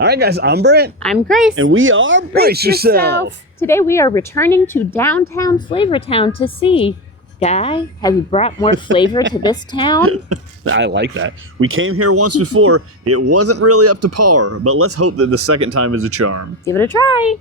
All right, guys, I'm Brent. I'm Grace. And we are Brace Yourself. Today we are returning to downtown Flavortown to see, Guy, have you brought more flavor to this town? I like that. We came here once before. It wasn't really up to par, but let's hope that the second time is a charm. Give it a try.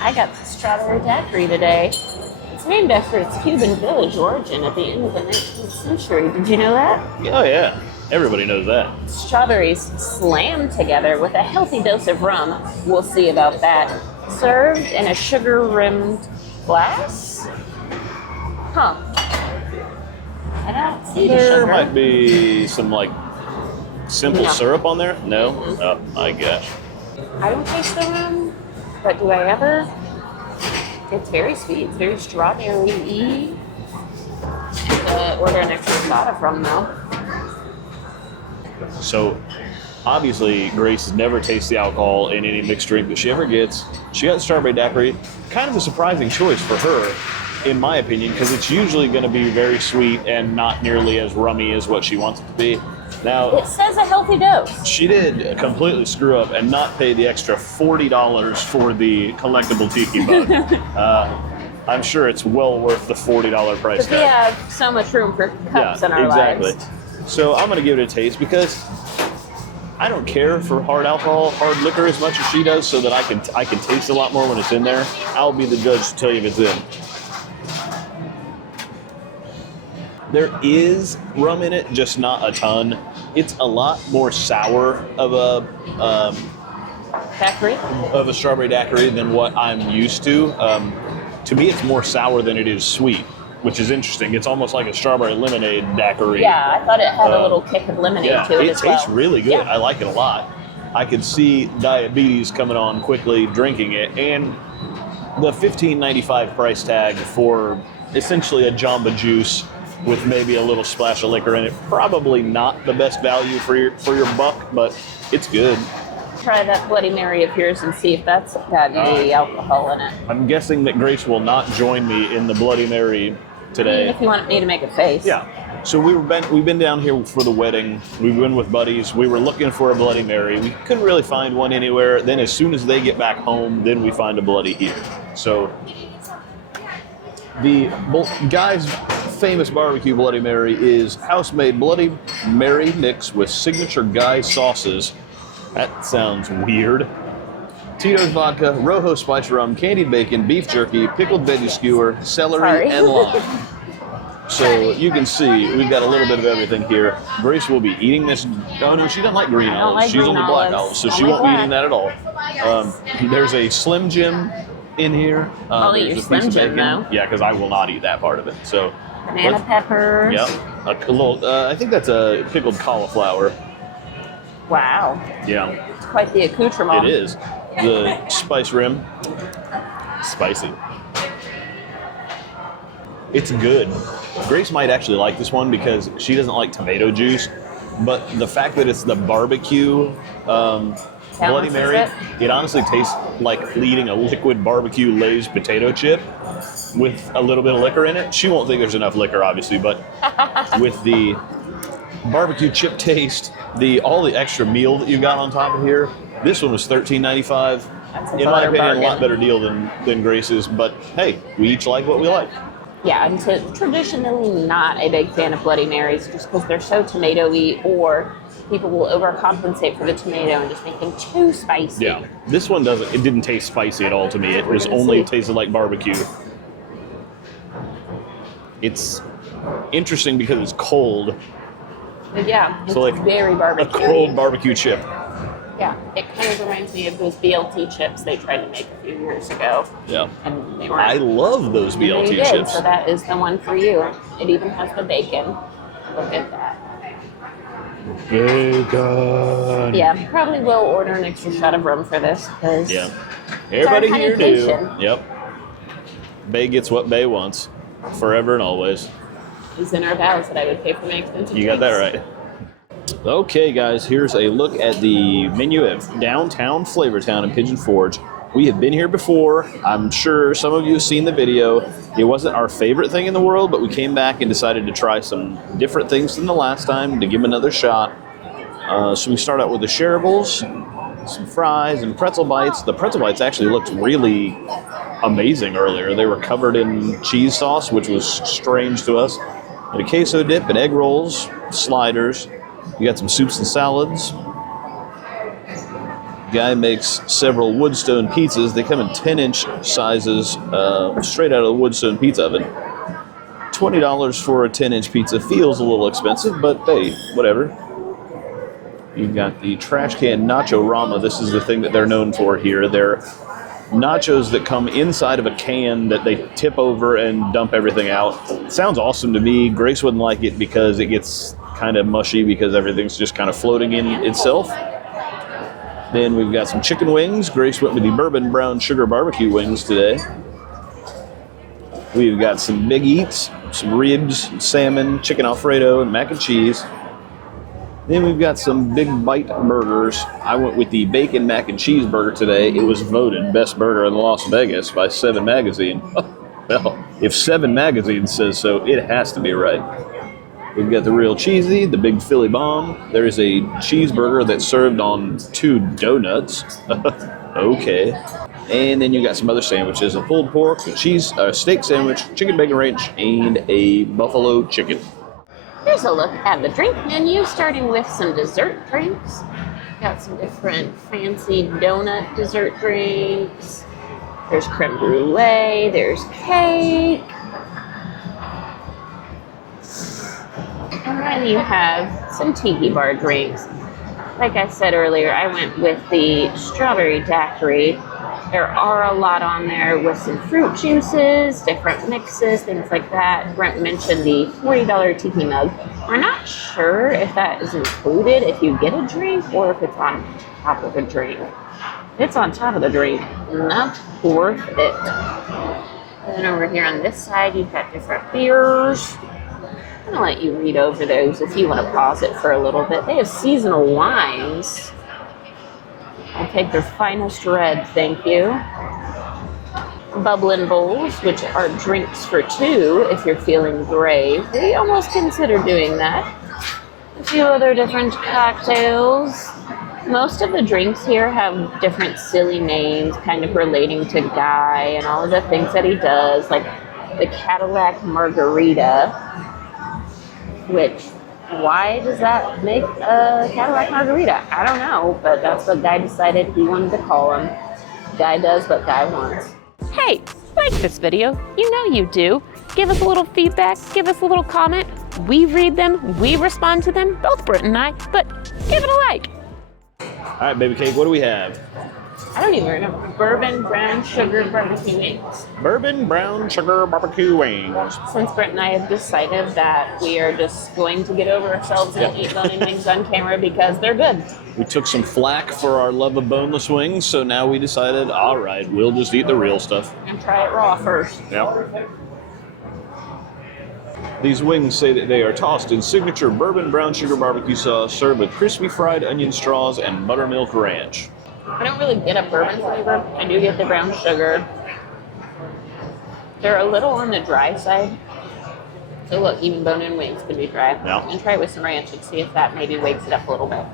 I got the strawberry daiquiri today. It's named after its Cuban village origin at the end of the 19th century. Did you know that? Oh, yeah. Everybody knows that. Strawberries slammed together with a healthy dose of rum. We'll see about that. Served in a sugar-rimmed glass? Huh. I don't see the sugar. There might be some, simple syrup on there? No? Mm-hmm. Oh, my gosh. I don't taste the rum, but do I ever? It's very sweet. It's very strawberry-y. Order an extra shot of rum, though. So, obviously, Grace has never tasted the alcohol in any mixed drink that she ever gets. She got the strawberry daiquiri. Kind of a surprising choice for her, in my opinion, because it's usually going to be very sweet and not nearly as rummy as what she wants it to be. Now, it says a healthy dose. She did completely screw up and not pay the extra $40 for the collectible tiki mug. I'm sure it's well worth the $40 price tag. We have so much room for cups in our lives. So I'm going to give it a taste because I don't care for hard alcohol, hard liquor as much as she does, so that I can taste a lot more when it's in there. I'll be the judge to tell you if it's in. There is rum in it, just not a ton. It's a lot more sour of a daiquiri? Of a strawberry daiquiri than what I'm used to. To me, it's more sour than it is sweet, which is interesting. It's almost like a strawberry lemonade daiquiri. Yeah, I thought it had a little kick of lemonade to it as well. It tastes really good. Yeah. I like it a lot. I could see diabetes coming on quickly drinking it, and the $15.95 price tag for essentially a Jamba Juice with maybe a little splash of liquor in it. Probably not the best value for your buck, but it's good. Try that Bloody Mary of yours and see if that's got any alcohol in it. I'm guessing that Grace will not join me in the Bloody Mary today. I mean, if you want me to make a face. Yeah. So we've been down here for the wedding. We've been with buddies. We were looking for a Bloody Mary. We couldn't really find one anywhere. Then as soon as they get back home, then we find a Bloody here. So Guy's famous barbecue Bloody Mary is house-made Bloody Mary mix with signature Guy sauces. That sounds weird. Tito's vodka, Rojo spice rum, candied bacon, beef jerky, pickled veggie skewer, celery, and lime. So you can see we've got a little bit of everything here. Grace will be eating this. Oh no, she doesn't like green olives. Like She's green only black olives. olives, so she Only won't be black. eating that at all. There's a Slim Jim in here. I'll eat There's your a Slim piece of Jim, bacon. though. Yeah, because I will not eat that part of it. So Banana peppers. yeah, a little. I think that's a pickled cauliflower. Wow. Yeah, It's quite the accoutrement. it is. The spice rim, spicy. It's good. Grace might actually like this one because she doesn't like tomato juice, but the fact that it's the barbecue Bloody Mary, it honestly tastes like eating a liquid barbecue Lay's potato chip with a little bit of liquor in it. She won't think there's enough liquor, obviously, but with the barbecue chip taste, all the extra meal that you got on top of here, this one was $13.95. That's a In my butter opinion, a lot bargain. better deal than Grace's, but hey, we each like what we like. Yeah, I'm traditionally not a big fan of Bloody Marys just because they're so tomato-y, or people will overcompensate for the tomato and just make them too spicy. Yeah, this one doesn't. It didn't taste spicy at all to me. It was only tasted like barbecue. It's interesting because it's cold. But yeah, it's So like very a barbecue. cold barbecue chip. Yeah, it kind of reminds me of those BLT chips they tried to make a few years ago. Yeah, And they were. I love those They BLT did, chips. so that is the one for you. It even has the bacon. Look at that. Bacon. Yeah, probably will order an extra shot of rum for this because Yeah. Everybody our here do. honeycation. Yep. Bay gets what Bay wants, forever and always. it's in our vows that I would pay for my expensive You got that drinks. right. Okay, guys, here's a look at the menu at downtown Flavortown in Pigeon Forge. We have been here before. I'm sure some of you have seen the video. It wasn't our favorite thing in the world, but we came back and decided to try some different things than the last time to give them another shot. So we start out with the shareables, some fries, and pretzel bites. The pretzel bites actually looked really amazing earlier. They were covered in cheese sauce, which was strange to us. And a queso dip and egg rolls, sliders. You got some soups and salads. Guy makes several Woodstone pizzas. They come in 10-inch sizes, straight out of the Woodstone pizza oven. $20 for a 10-inch pizza feels a little expensive, but hey, whatever. You've got the trash can nacho rama. This is the thing that they're known for here. They're nachos that come inside of a can that they tip over and dump everything out. Sounds awesome to me. Grace wouldn't like it because it gets kind of mushy because everything's just kind of floating in itself. Then we've got some chicken wings. Grace went with the bourbon brown sugar barbecue wings today. We've got some big eats, some ribs, salmon, chicken Alfredo, and mac and cheese. Then we've got some big bite burgers. I went with the bacon mac and cheese burger today. It was voted best burger in Las Vegas by 7 Magazine. Well, if 7 Magazine says so, it has to be right. We've got the real cheesy, the big Philly bomb. There is a cheeseburger that's served on 2 donuts. Okay. And then you got some other sandwiches: a pulled pork, a steak sandwich, chicken bacon ranch, and a buffalo chicken. Here's a look at the drink menu, starting with some dessert drinks. Got some different fancy donut dessert drinks. There's creme brulee, there's cake. And then you have some tiki bar drinks. Like I said earlier, I went with the strawberry daiquiri. There are a lot on there with some fruit juices, different mixes, things like that. Brent mentioned the $40 tiki mug. We're not sure if that is included if you get a drink or if it's on top of a drink. If it's on top of the drink, not worth it. And then over here on this side, you've got different beers. I'm gonna let you read over those if you want to pause it for a little bit. They have seasonal wines. I'll take their finest red, thank you. Bubbling bowls, which are drinks for 2 if you're feeling brave. We almost consider doing that. A few other different cocktails. Most of the drinks here have different silly names, kind of relating to Guy and all of the things that he does, like the Cadillac Margarita, which, why does that make a Cadillac Margarita? I don't know, but that's what Guy decided he wanted to call them. Guy does what Guy wants. Hey, like this video. You know you do. Give us a little feedback, give us a little comment. We read them, we respond to them, both Brent and I, but give it a like. All right, baby cake, what do we have? I don't even remember. Bourbon brown sugar barbecue wings. Bourbon brown sugar barbecue wings. Since Brent and I have decided that we are just going to get over ourselves and eat bone-in wings on camera because they're good. We took some flack for our love of boneless wings, so now we decided, all right, we'll just eat the real stuff. And try it raw first. Yep. These wings say that they are tossed in signature bourbon brown sugar barbecue sauce, served with crispy fried onion straws and buttermilk ranch. I don't really get a bourbon flavor. I do get the brown sugar. They're a little on the dry side. So look, even bone-in wings can be dry. Yeah. And try it with some ranch and see if that maybe wakes it up a little bit.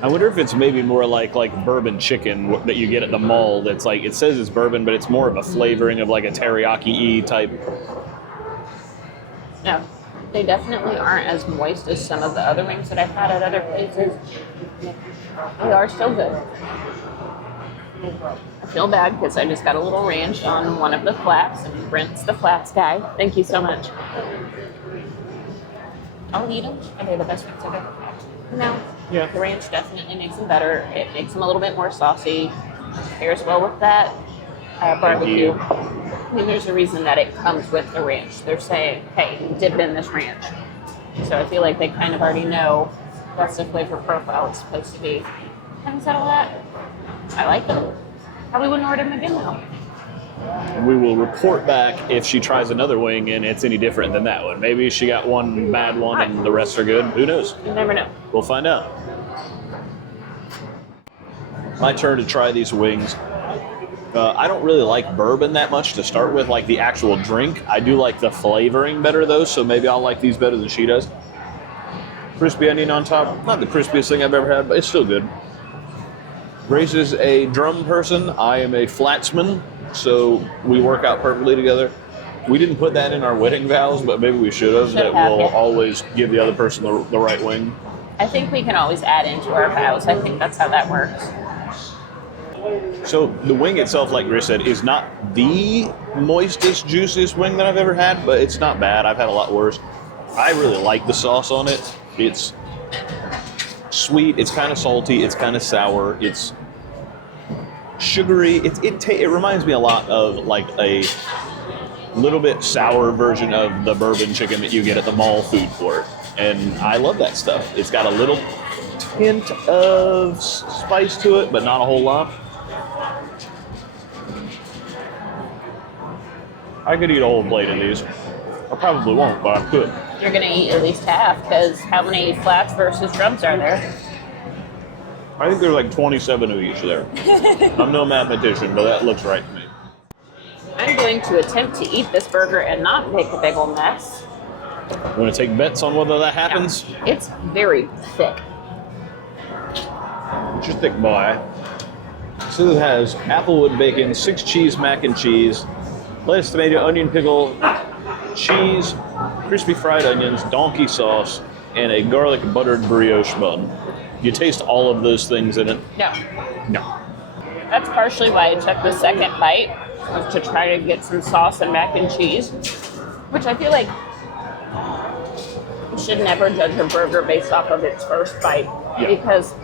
I wonder if it's maybe more like bourbon chicken that you get at the mall. That's like, it says it's bourbon, but it's more of a flavoring of like a teriyaki-y type. No, they definitely aren't as moist as some of the other wings that I've had at other places. They are still good. I feel bad because I just got a little ranch on one of the flats, and Brent's the flats guy. Thank you so much. I'll eat them. Are they the best wings I've ever had? No. Yeah. The ranch definitely makes them better. It makes them a little bit more saucy. Pairs well with that barbecue. I mean, there's a reason that it comes with the ranch. They're saying, hey, dip in this ranch. So I feel like they kind of already know that's the flavor profile it's supposed to be. Having said all that, I like them. Probably wouldn't order them again though. We will report back if she tries another wing and it's any different than that one. Maybe she got one bad one and the rest are good. Who knows? You never know. We'll find out. My turn to try these wings. I don't really like bourbon that much to start with, like the actual drink. I do like the flavoring better though, so maybe I'll like these better than she does. Crispy onion on top. Not the crispiest thing I've ever had, but it's still good. Grace is a drum person. I am a flatsman, so we work out perfectly together. We didn't put that in our wedding vows, but maybe we should have. That we'll always give the other person the right wing. I think we can always add into our vows. I think that's how that works. So the wing itself, like Grace said, is not the moistest, juiciest wing that I've ever had, but it's not bad. I've had a lot worse. I really like the sauce on it. It's sweet, it's kind of salty, it's kind of sour, it's sugary. It reminds me a lot of like a little bit sour version of the bourbon chicken that you get at the mall food court. And I love that stuff. It's got a little hint of spice to it, but not a whole lot. I could eat a whole plate of these. I probably won't, but I could. You're going to eat at least half, because how many flats versus drums are there? I think there's like 27 of each there. I'm no mathematician, but that looks right to me. I'm going to attempt to eat this burger and not make a big old mess. You want to take bets on whether that happens? No, it's very thick. It's your thick boy. So it has applewood bacon, 6 cheese mac and cheese, lettuce, tomato, onion pickle, cheese, crispy fried onions, donkey sauce, and a garlic buttered brioche bun. You taste all of those things in it? No. No. That's partially why I took the second bite, was to try to get some sauce and mac and cheese, which I feel like you should never judge a burger based off of its first bite. Yeah. Because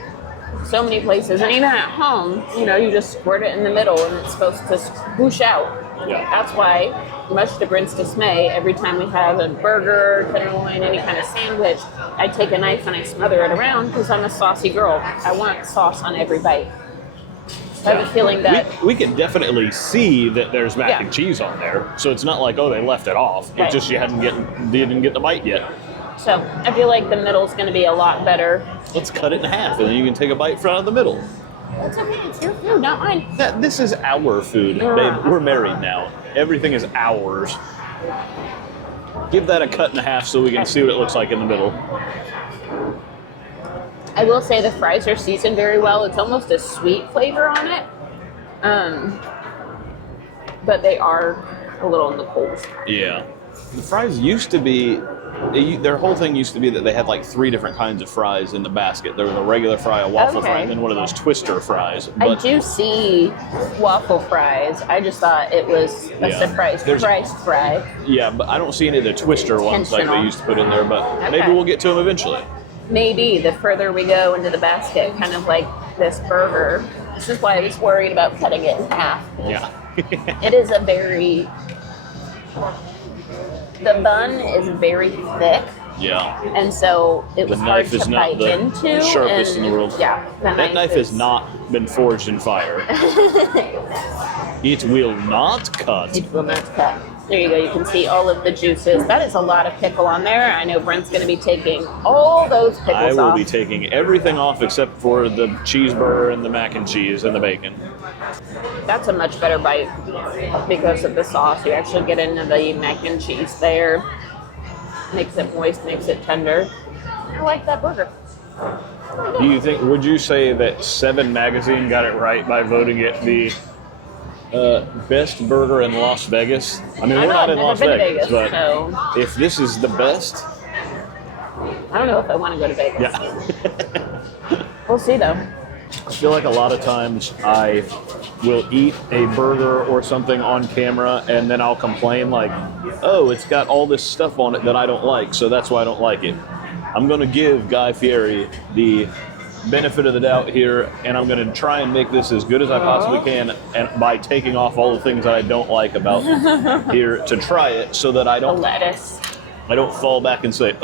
so many places, and even at home, you just squirt it in the middle and it's supposed to whoosh out. Yeah. That's why, much to Brent's dismay, every time we have a burger, tenderloin, any kind of sandwich, I take a knife and I smother it around because I'm a saucy girl. I want sauce on every bite. I have a feeling that we can definitely see that there's mac and cheese on there, so it's not like, oh, they left it off. Right. It's just you didn't get the bite yet. So I feel like the middle's going to be a lot better. Let's cut it in half, and then you can take a bite from out of the middle. That's okay. It's your food, not mine. This is our food, babe. We're married now. Everything is ours. Give that a cut in half so we can see what it looks like in the middle. I will say the fries are seasoned very well. It's almost a sweet flavor on it. But they are a little in the cold. Yeah. The fries used to be, their whole thing used to be that they had like 3 different kinds of fries in the basket. There was a regular fry, a waffle fry, and then one of those twister fries. I do see waffle fries. I just thought it was a surprise priced fry. Yeah, but I don't see any of the twister ones like they used to put in there, but maybe we'll get to them eventually. Maybe the further we go into the basket, kind of like this burger. This is why I was worried about cutting it in half. Yeah. It is a very... The bun is very thick. Yeah. And so it was hard to bite into. The sharpest in the world. Yeah. That knife has not been forged in fire. It will not cut. It will not cut. There you go. You can see all of the juices. That is a lot of pickle on there. I know Brent's going to be taking all those pickles off. I will be taking everything off except for the cheeseburger and the mac and cheese and the bacon. That's a much better bite because of the sauce. You actually get into the mac and cheese there. Makes it moist, makes it tender. I like that burger. Do you think, would you say that 7 Magazine got it right by voting it the best burger in Las Vegas? I mean, we're not in Las Vegas, but if this is the best... I don't know if I want to go to Vegas. Yeah. We'll see, though. I feel like a lot of times I will eat a burger or something on camera and then I'll complain like, oh, it's got all this stuff on it that I don't like, so that's why I don't like it. I'm going to give Guy Fieri the benefit of the doubt here, and I'm going to try and make this as good as I possibly can, and by taking off all the things that I don't like about here to try it, so that I don't fall back and say,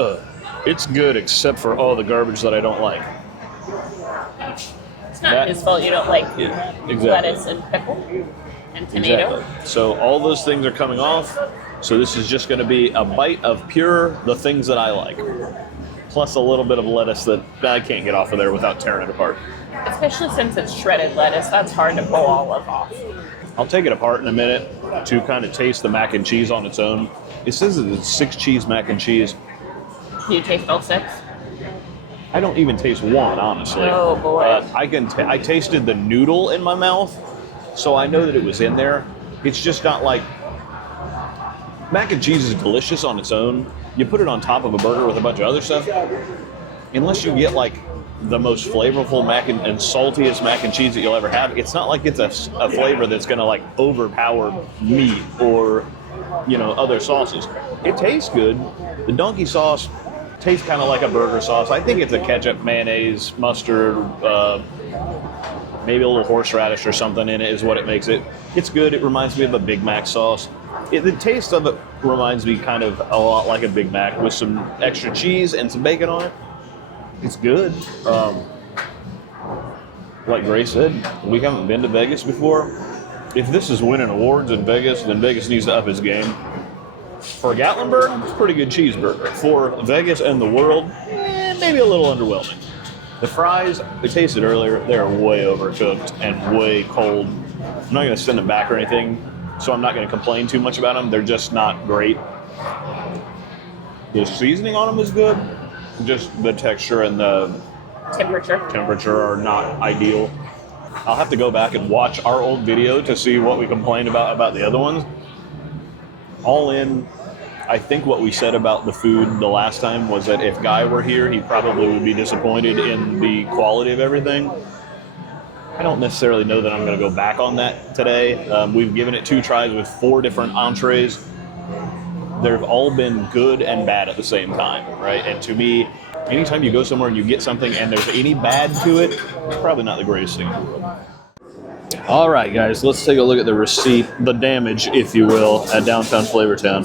it's good except for all the garbage that I don't like. It's not his fault you don't like lettuce and pickle and tomato. Exactly. So all those things are coming off. So this is just going to be a bite of pure the things that I like, plus a little bit of lettuce that I can't get off of there without tearing it apart. Especially since it's shredded lettuce, that's hard to pull all of off. I'll take it apart in a minute to kind of taste the mac and cheese on its own. It says that it's 6 cheese mac and cheese. Do you taste all 6? I don't even taste one, honestly. Oh boy! I tasted the noodle in my mouth, so I know that it was in there. It's just not like mac and cheese is delicious on its own. You put it on top of a burger with a bunch of other stuff, unless you get like the most flavorful mac and saltiest mac and cheese that you'll ever have. It's not like it's a flavor that's gonna like overpower meat or other sauces. It tastes good. The donkey sauce tastes kind of like a burger sauce. I think it's a ketchup, mayonnaise, mustard, maybe a little horseradish or something in it is what it makes it. It's good. It reminds me of a Big Mac sauce. The taste of it reminds me kind of a lot like a Big Mac with some extra cheese and some bacon on it. It's good. Like Grace said, we haven't been to Vegas before. If this is winning awards in Vegas, then Vegas needs to up its game. For Gatlinburg, it's a pretty good cheeseburger. For Vegas and the world, maybe a little underwhelming. The fries, we tasted earlier, they're way overcooked and way cold. I'm not going to send them back or anything, so I'm not going to complain too much about them. They're just not great. The seasoning on them is good. Just the texture and the temperature are not ideal. I'll have to go back and watch our old video to see what we complained about the other ones. All in, I think what we said about the food the last time was that if Guy were here, he probably would be disappointed in the quality of everything. I don't necessarily know that I'm going to go back on that today. We've given it 2 tries with 4 different entrees. They've all been good and bad at the same time, right? And to me, anytime you go somewhere and you get something and there's any bad to it, it's probably not the greatest thing in the world. All right, guys, let's take a look at the receipt, the damage, if you will, at downtown Flavortown.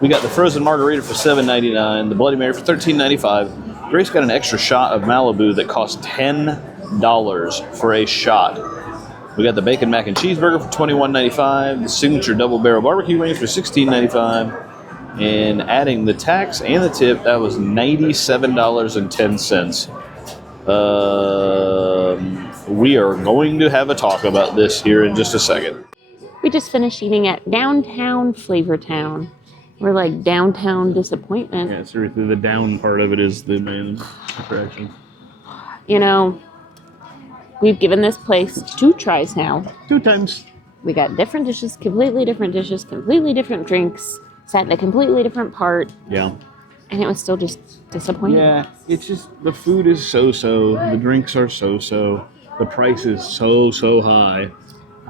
We got the frozen margarita for $7.99, the Bloody Mary for $13.95. Grace got an extra shot of Malibu that cost $10 for a shot. We got the bacon mac and cheeseburger for $21.95, the signature double barrel barbecue wings for $16.95, and adding the tax and the tip, that was $97.10. We are going to have a talk about this here in just a second. We just finished eating at downtown Flavortown. We're like downtown disappointment. Yeah, seriously, the down part of it is the main attraction. We've given this place 2 tries now. 2 times. We got different dishes, completely different drinks, sat in a completely different part, Yeah. and it was still just disappointing. Yeah, it's just the food is so-so, the drinks are so-so, the price is so high.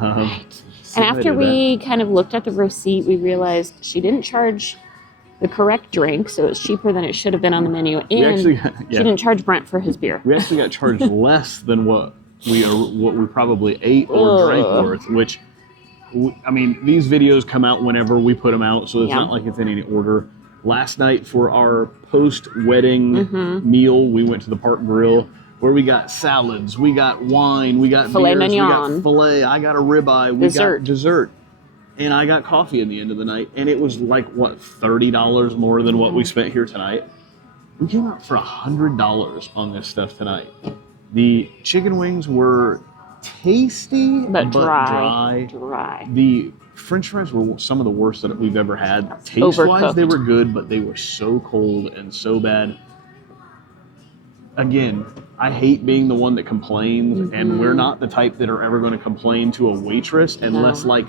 Right. And after we kind of looked at the receipt, we realized she didn't charge the correct drink, so it's cheaper than it should have been on the menu. And she didn't charge Brent for his beer. We actually got charged less than what we probably ate or drank worth, which, I mean, these videos come out whenever we put them out, so it's not like it's in any order. Last night for our post-wedding meal, we went to the Park Grill, where we got salads, we got wine, we got filet beers, mignon. we got filet, I got a ribeye, we got dessert. And I got coffee at the end of the night, and it was like, what, $30 more than what we spent here tonight? We came out for $100 on this stuff tonight. The chicken wings were tasty, but dry. The French fries were some of the worst that we've ever had. Taste-wise, they were good, but they were so cold and so bad. Again, I hate being the one that complains, and we're not the type that are ever going to complain to a waitress unless, like,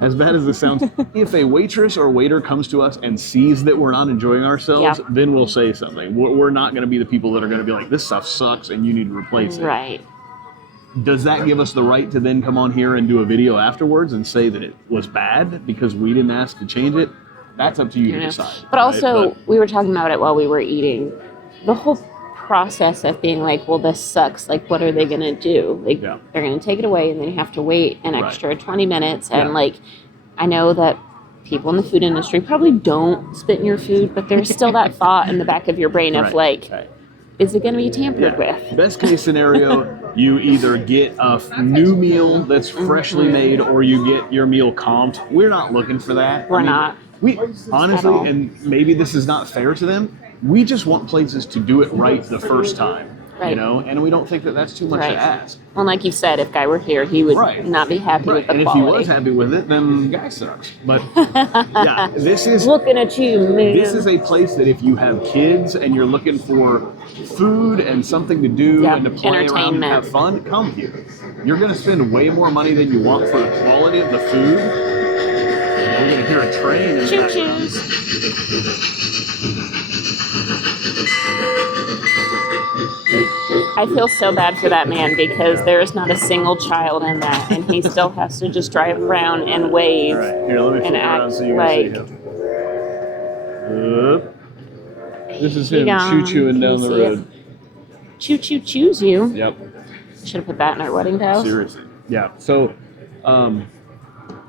as bad as this sounds, if a waitress or waiter comes to us and sees that we're not enjoying ourselves, then we'll say something. We're not going to be the people that are going to be like, this stuff sucks and you need to replace it. Right. Does that give us the right to then come on here and do a video afterwards and say that it was bad because we didn't ask to change it? That's up to you to decide. But also, we were talking about it while we were eating. The whole process of being like, well, this sucks. Like, what are they going to do? Like, they're going to take it away and then you have to wait an extra 20 minutes. And like, I know that people in the food industry probably don't spit in your food, but there's still that thought in the back of your brain of like, is it going to be tampered with? Best case scenario, you either get a new meal that's freshly made or you get your meal comped. We're not looking for that. We're not. We honestly, and maybe this is not fair to them, we just want places to do it right the first time, you know, and we don't think that that's too much to ask. Well, like you said, if Guy were here, he would not be happy with the quality. And if he was happy with it, then Guy sucks. But yeah, this is looking at you, man. This is a place that if you have kids and you're looking for food and something to do and to play around and have fun, come here. You're going to spend way more money than you want for the quality of the food. We're going to hear a train in the background. I feel so bad for that man because there is not a single child in that, and he still has to just drive around and wave Here, let me flip around so you can see him. This is him choo-chooing down the road. Choo-choo-choos you. Yep. Should have put that in our wedding vows. Seriously. Yeah. So,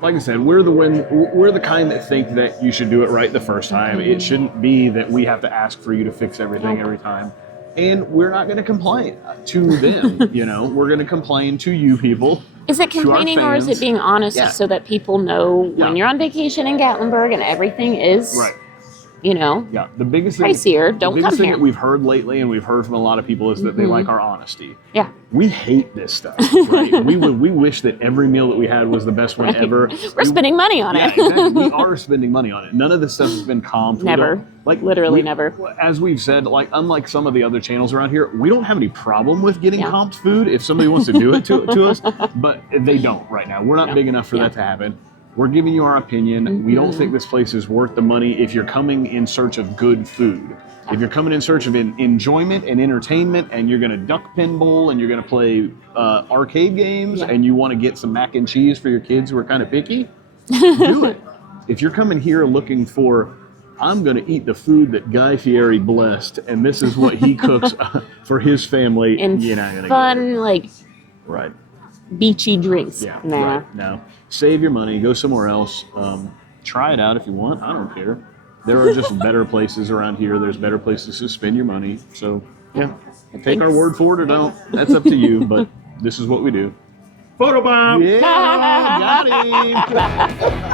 like I said, we're the kind that think that you should do it right the first time. It shouldn't be that we have to ask for you to fix everything every time. And we're not going to complain to them, you know. We're going to complain to you people. Is it complaining or is it being honest so that people know when you're on vacation in Gatlinburg and everything is, you know, the biggest thing, pricier, don't come here. The biggest thing that we've heard lately and we've heard from a lot of people is that they like our honesty. Yeah. We hate this stuff, right? we wish that every meal that we had was the best one ever. We're spending money on it. Exactly. We are spending money on it. None of this stuff has been comped. Never. Literally never. As we've said, like unlike some of the other channels around here, we don't have any problem with getting comped food if somebody wants to do it to us, but they don't right now. We're not big enough for that to happen. We're giving you our opinion. We don't think this place is worth the money if you're coming in search of good food. If you're coming in search of enjoyment and entertainment and you're going to duck pinball and you're going to play arcade games and you want to get some mac and cheese for your kids who are kind of picky, do it. If you're coming here looking for, I'm going to eat the food that Guy Fieri blessed and this is what he cooks for his family, and you're not going to fun, get it. like beachy drinks. Yeah, no. Save your money, go somewhere else. Try it out if you want. I don't care. There are just better places around here. There's better places to spend your money. So, take our word for it or don't. That's up to you, but this is what we do. Photobomb! Yeah, got him!